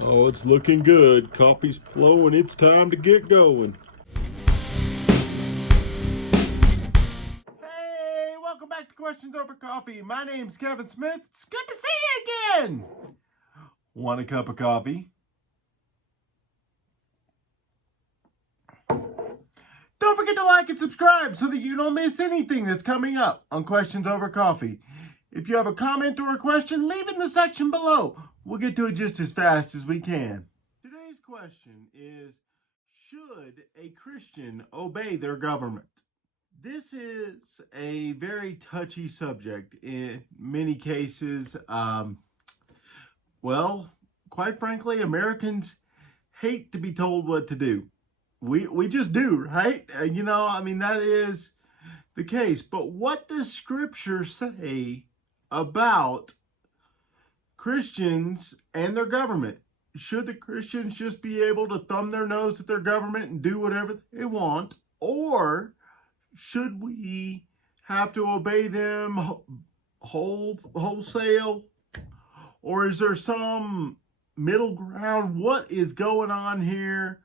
Oh, it's looking good. Coffee's flowing. It's time to get going. Hey, welcome back to Questions Over Coffee. My name's Kevin Smith. It's good to see you again. Want a cup of coffee? Don't forget to like and subscribe so that you don't miss anything that's coming up on Questions Over Coffee. If you have a comment or a question, leave it in the section below. We'll get to it just as fast as we can. Today's question is, should a Christian obey their government? This is a very touchy subject in many cases. Well, quite frankly, Americans hate to be told what to do. We just do, right? That is the case. But what does Scripture say about Christians and their government? Should the Christians just be able to thumb their nose at their government and do whatever they want? Or should we have to obey them wholesale? Or is there some middle ground? What is going on here?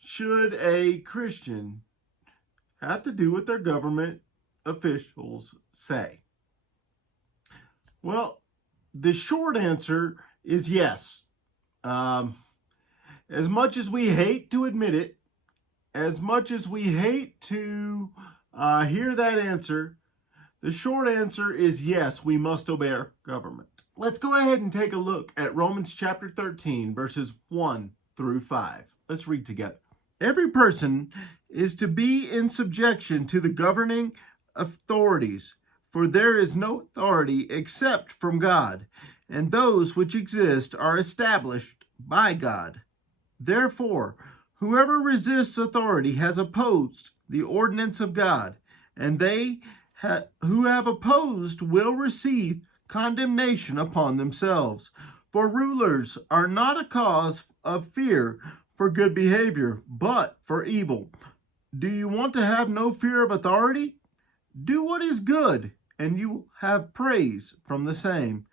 Should a Christian have to do what their government officials say? Well, the short answer is yes. As much as we hate to admit it, as much as we hate to hear that answer, the short answer is yes, we must obey our government. Let's go ahead and take a look at Romans chapter 13, verses 1 through 5. Let's read together. Every person is to be in subjection to the governing authorities, for there is no authority except from God, and those which exist are established by God. Therefore, whoever resists authority has opposed the ordinance of God, and they who have opposed will receive condemnation upon themselves. For rulers are not a cause of fear for good behavior, but for evil. Do you want to have no fear of authority? Do what is good, and you will have praise from the same.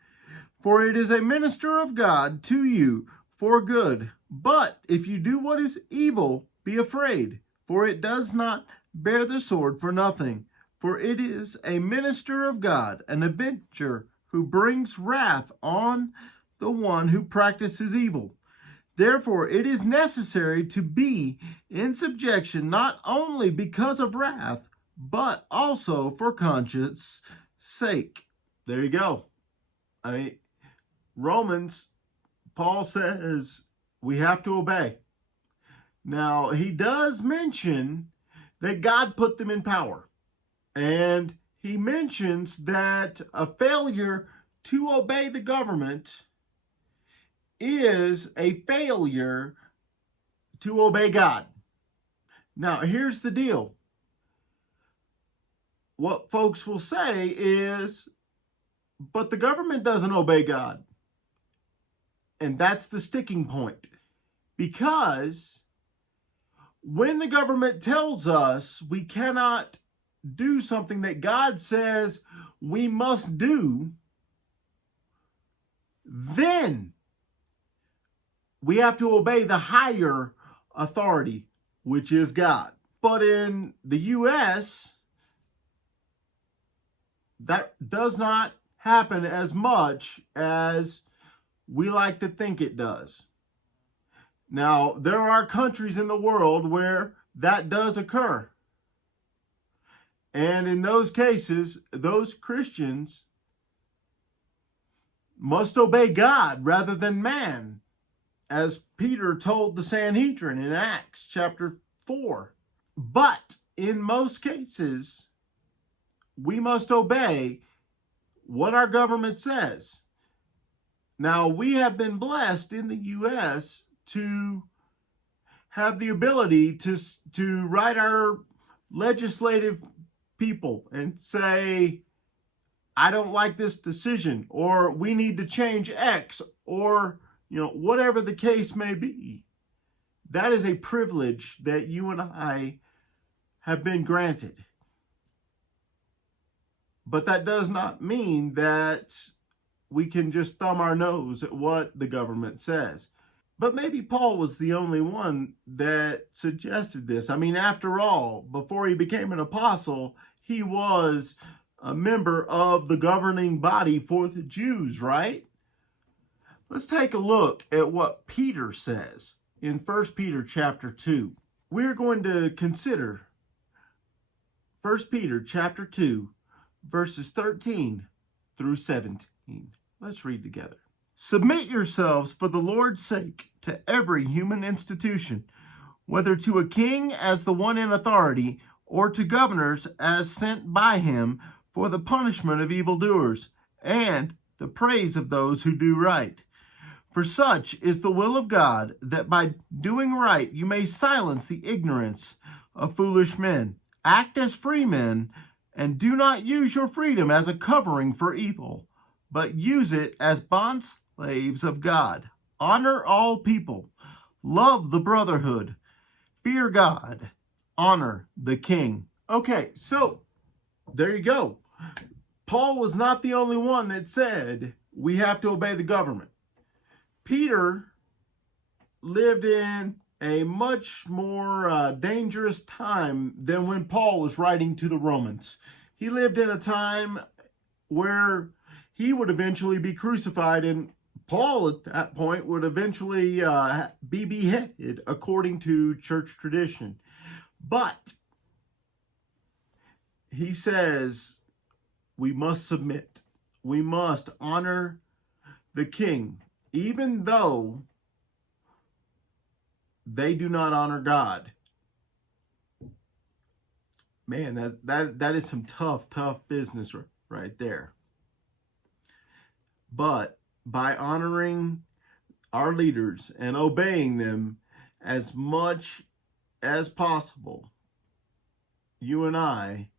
For it is a minister of God to you for good. But if you do what is evil, be afraid, for it does not bear the sword for nothing. For it is a minister of God, an avenger who brings wrath on the one who practices evil. Therefore, it is necessary to be in subjection not only because of wrath, but also for conscience sake. There you go. Romans, Paul says we have to obey. Now, he does mention that God put them in power. And he mentions that a failure to obey the government is a failure to obey God. Now, here's the deal. What folks will say is, but the government doesn't obey God. And that's the sticking point. Because when the government tells us we cannot do something that God says we must do, then we have to obey the higher authority, which is God. But in the U.S., that does not happen as much as we like to think it does. Now, there are countries in the world where that does occur. And in those cases, those Christians must obey God rather than man, as Peter told the Sanhedrin in Acts chapter 4. But in most cases, we must obey what our government says. Now, we have been blessed in the U.S. to have the ability to write our legislative people and say, I don't like this decision, or we need to change X, or whatever the case may be. That is a privilege that you and I have been granted. But that does not mean that we can just thumb our nose at what the government says. But maybe Paul was the only one that suggested this. I mean, after all, before he became an apostle, he was a member of the governing body for the Jews, right? Let's take a look at what Peter says in 1 Peter chapter 2. We're going to consider 1 Peter chapter 2, verses 13 through 17. Let's read together. Submit yourselves for the Lord's sake to every human institution, whether to a king as the one in authority, or to governors as sent by him for the punishment of evildoers, and the praise of those who do right. For such is the will of God, that by doing right you may silence the ignorance of foolish men. Act as free men, and do not use your freedom as a covering for evil, but use it as bondslaves of God. Honor all people. Love the brotherhood. Fear God. Honor the king. Okay, so there you go. Paul was not the only one that said we have to obey the government. Peter lived in a much more dangerous time than when Paul was writing to the Romans. He lived in a time where he would eventually be crucified, and Paul at that point would eventually be beheaded according to church tradition. But he says we must submit. We must honor the king, even though they do not honor God. Man, that is some tough business right there. But by honoring our leaders and obeying them as much as possible, you and I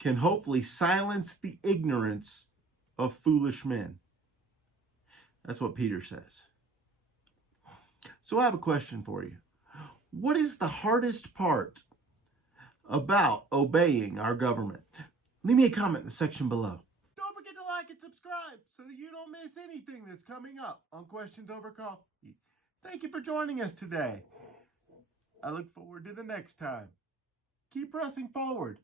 can hopefully silence the ignorance of foolish men. That's what Peter says. So I have a question for you. What is the hardest part about obeying our government? Leave me a comment in the section below. Don't forget to like and subscribe so that you don't miss anything that's coming up on Questions Over Coffee. Thank you for joining us today. I look forward to the next time. Keep pressing forward.